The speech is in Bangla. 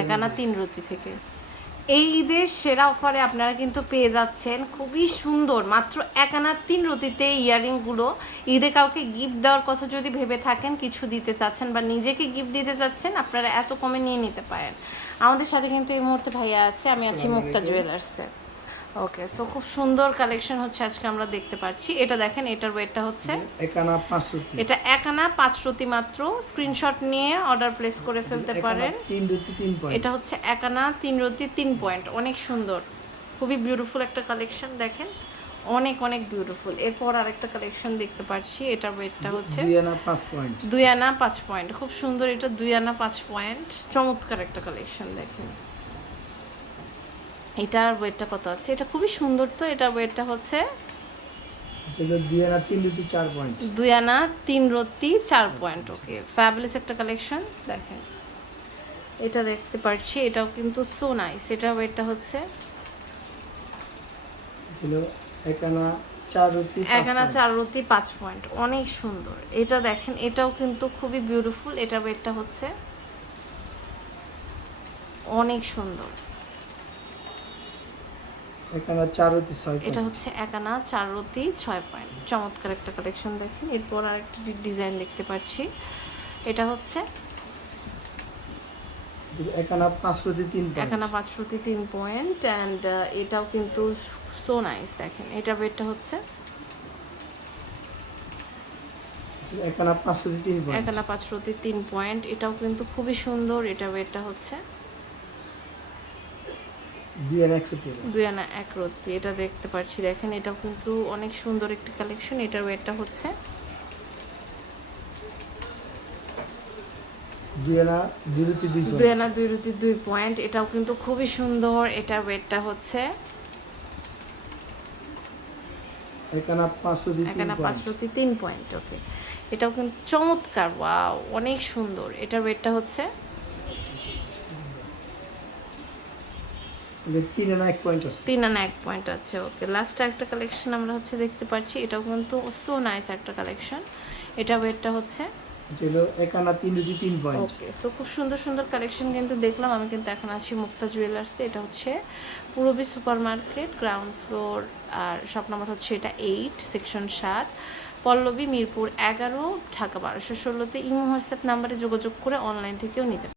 এক আনা তিন রুটি থেকে। এই ঈদের সেরা অফারে আপনারা কিন্তু পেয়ে যাচ্ছেন খুবই সুন্দর মাত্র এক আনা তিন রতিতে ইয়াররিংগুলো ঈদে কাউকে গিফট দেওয়ার কথা যদি ভেবে থাকেন কিছু দিতে চাচ্ছেন বা নিজেকে গিফট দিতে চাচ্ছেন আপনারা এত কমে নিয়ে নিতে পারেন। আমাদের সাথে কিন্তু এই মুহূর্তে ভাইয়া আছে আমি আছি মুক্তা জুয়েলার্সে ওকে সো খুব সুন্দর কালেকশন হচ্ছে আজকে আমরা দেখতে পাচ্ছি। এটা দেখেন এটার ওয়েটটা হচ্ছে একানা পাঁচশো তিন এটা এক আনা পাঁচ রতি মাত্র। স্ক্রিনশট নিয়ে অর্ডার প্লেস করে ফেলতে পারেন। তিন রুটি তিন পয়েন্ট এটা হচ্ছে এক আনা তিন রতি তিন পয়েন্ট অনেক সুন্দর। খুবই বিউটিফুল একটা কালেকশন দেখেন। অনেক অনেক বিউটিফুল এরপর আরেকটা কালেকশন দেখতে পাচ্ছি। এটার ওয়েটটা হচ্ছে দুই আনা পাঁচ পয়েন্ট দুই আনা পাঁচ পয়েন্ট খুব সুন্দর এটা দুই আনা পাঁচ পয়েন্ট চমৎকার একটা কালেকশন দেখেন। এটার ওয়েটটা কত আছে? এটা খুবই সুন্দর তো এটার ওয়েটটা হচ্ছে হলো দুই আনা তিন রুটি চার পয়েন্ট দুই আনা তিন রত্তি চার পয়েন্ট ওকে ফ্যাবলেস একটা কালেকশন দেখেন। এটা দেখতে পাচ্ছি এটাও কিন্তু সো নাইস এটার ওয়েটটা হচ্ছে একানা চার রত্তি পাঁচ পয়েন্ট অনেক সুন্দর। এটা দেখেন এটাও কিন্তু খুবই বিউটিফুল এটা ওয়েটটা হচ্ছে অনেক সুন্দর। একানা ছয় এটা হচ্ছে এক আনা ছয় পয়েন্ট চমৎকার একটা কালেকশন দেখেন। এরপর আরেকটা ডিজাইন দেখতে পাচ্ছি। এটা হচ্ছে একানা পাঁচ তিন এখানে তিন পয়েন্ট অ্যান্ড এটাও কিন্তু সো নাইস দেখেন। এটা ওয়েটটা হচ্ছে একানা পাঁচ তিন পয়েন্ট পাঁচ তিন পয়েন্ট এটাও কিন্তু খুবই সুন্দর। এটা ওয়েটটা হচ্ছে দুই আনা এক এটা দেখতে পাচ্ছি। দেখেন এটাও কিন্তু অনেক সুন্দর একটি কালেকশন এটার ওয়েটটা হচ্ছে। দুই আনা দুই রতি দুই পয়েন্ট এটাও কিন্তু খুবই সুন্দর এটার ওয়েটটা হচ্ছে। একানা তিন পয়েন্ট তিন পয়েন্ট ওকে এটাও কিন্তু চমৎকার ওয়াও অনেক সুন্দর। এটার ওয়েটটা হচ্ছে তিন আনা এক পয়েন্ট আছে। তিন আনা এক পয়েন্ট আছে ওকে লাস্ট একটা কালেকশন আমরা হচ্ছে দেখতে পাচ্ছি এটাও কিন্তু সো নাইস একটা কালেকশন এটা ওয়েটটা হচ্ছে? এটা হলো একানা তিন রুটি তিন পয়েন্ট ওকে সো খুব সুন্দর সুন্দর কালেকশন কিন্তু দেখলাম আমি কিন্তু এখন আছি মুক্তা জুয়েলার্সে এটা হচ্ছে Purabi super market ground floor আর শপ নাম্বার হচ্ছে এটা এইট সেকশন সাত পল্লবী মিরপুর এগারো ঢাকা বারোশো ষোলোতে ইমো হোয়াটসঅ্যাপ নাম্বারে যোগাযোগ করে অনলাইন থেকেও নিতে